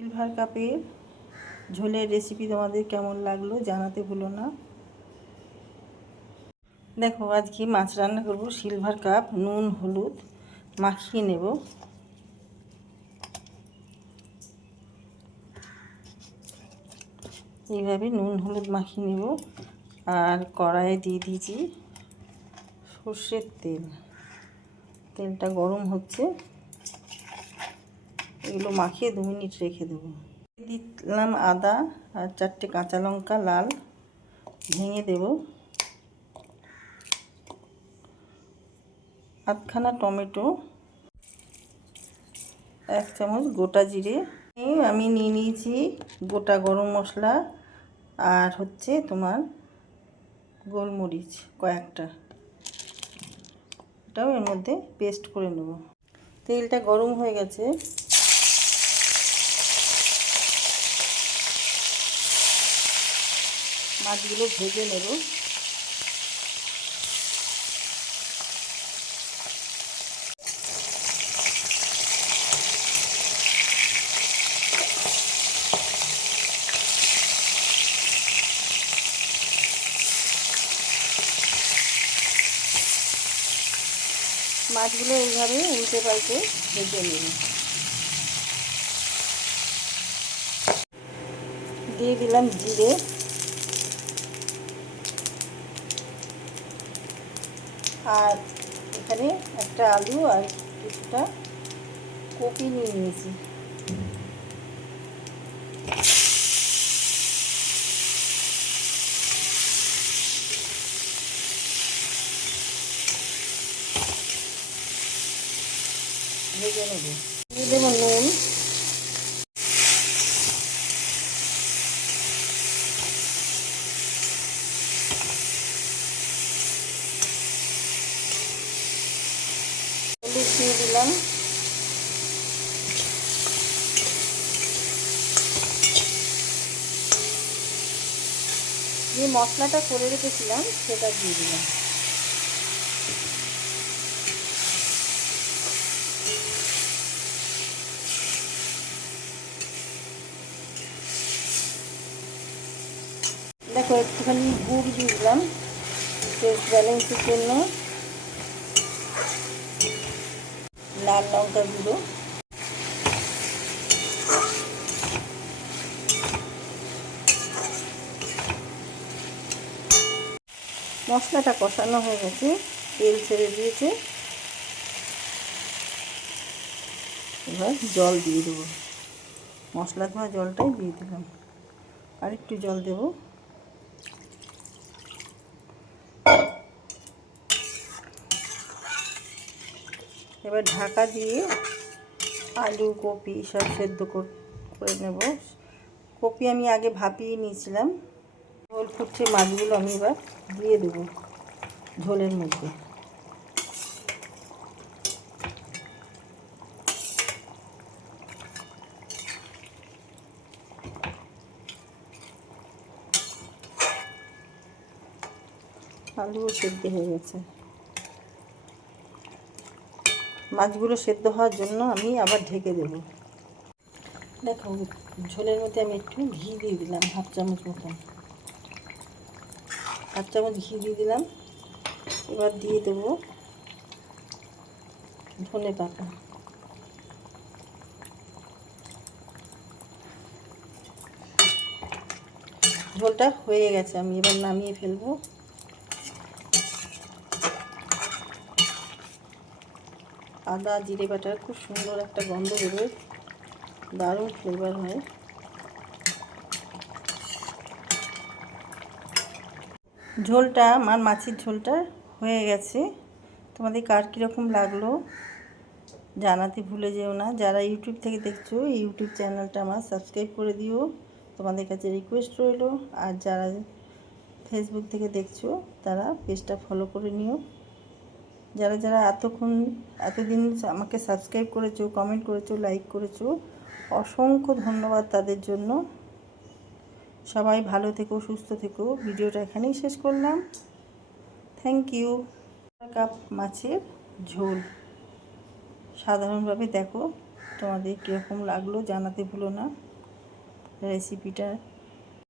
Silver কাপের ঝোলের recipe তোমাদের কেমন লাগলো জানাতে ভুলো না। দেখো আজকে মাছ রান্না করব। সিলভার কাপ নুন হলুদ মাখিয়ে নেব। এইভাবে নুন হলুদ মাখিয়ে নেব। আর কড়াইয়ে দিয়ে দিয়েছি সর্ষের তেল। তেলটা গরম হচ্ছে, এগুলো মাখিয়ে 2 মিনিট রেখে দেবো। দিলাম আদা আর 4টে কাঁচা লঙ্কা লাল ভেঙে দেব। 8খানা টমেটো, 1 চামচ গোটা জিরে। আমি নিয়ে নিয়েছি গোটা গরম মশলা আর তোমার গোলমরিচ কয়েকটা, এটাও এর মধ্যে পেস্ট করে নেব। তেলটা গরম হয়ে গেছে, মাছগুলো ভেজে নেব। মাছগুলো এইভাবে উল্টে পাল্টে ভেজে নেব। দিয়ে দিলাম জিরে, আর এখানে একটা আলু আর কিছুটা কপি নিয়ে নিয়েছি। ভেজে নেব। দিয়ে দেবো নুন, হলুদ দিয়ে দিলাম, যে মশলাটা করে রেখেছিলাম সেটা দিয়ে দিলাম। দেখো একটুখানি গুড় দিয়ে দিলাম টেস্ট ব্যালেন্সের জন্য, লাল লঙ্কা গুঁড়ো, মশলাটা কষানো হয়ে গেছে, তেল ছেড়ে দিয়েছে। এবার জল দিয়ে দেবো, মশলা ধোয়া জলটাই দিয়ে দিলাম, আর একটু জল দেব। এবার ঢাকা দিয়ে আলু কপি সব সেদ্ধ করে নেব। কপি আমি আগে ভাপিয়ে নিয়েছিলাম। ঝোল ফুটছে, মাছগুলো আমি এবার দিয়ে দেবো ঝোলের মধ্যে। আলুও সেদ্ধ হয়ে গেছে। মাছগুলো সেদ্ধ হওয়ার জন্য আমি আবার ঢেকে দেব। দেখো ঝোলের মধ্যে আমি একটু ঘি দিয়ে দিলাম, 1/2 চামচ মতন, 1/2 চামচ ঘি দিয়ে দিলাম। এবার দিয়ে দেবো ধনে পাতা। ঝোলটা হয়ে গেছে, আমি এবার নামিয়ে ফেলবো। আদা জিরে বাটার খুব সুন্দর একটা গন্ধ বেরোয়, দারুণ ফ্লেভার হয়। ঝোলটা আমার মাছের ঝোলটা হয়ে গেছে। তোমাদের কার কীরকম লাগলো জানাতে ভুলে যেও না। যারা ইউটিউব থেকে দেখছো ইউটিউব চ্যানেলটা আমার সাবস্ক্রাইব করে দিও, তোমাদের কাছে রিকোয়েস্ট রইল। আর যারা ফেসবুক থেকে দেখছো তারা পেজটা ফলো করে নিও। যারা যারা এতদিন আমাকে সাবস্ক্রাইব করেছো, কমেন্ট করেছো, লাইক করেছো, অসংখ্য ধন্যবাদ তাদের জন্য। সবাই ভালো থেকো, সুস্থ থেকো। ভিডিওটা এখানেই শেষ করলাম। Thank you. কাপ মাছের ঝোল সাধারণভাবে দেখো, তোমাদের কীরকম লাগলো জানাতে ভুলো না। রেসিপিটা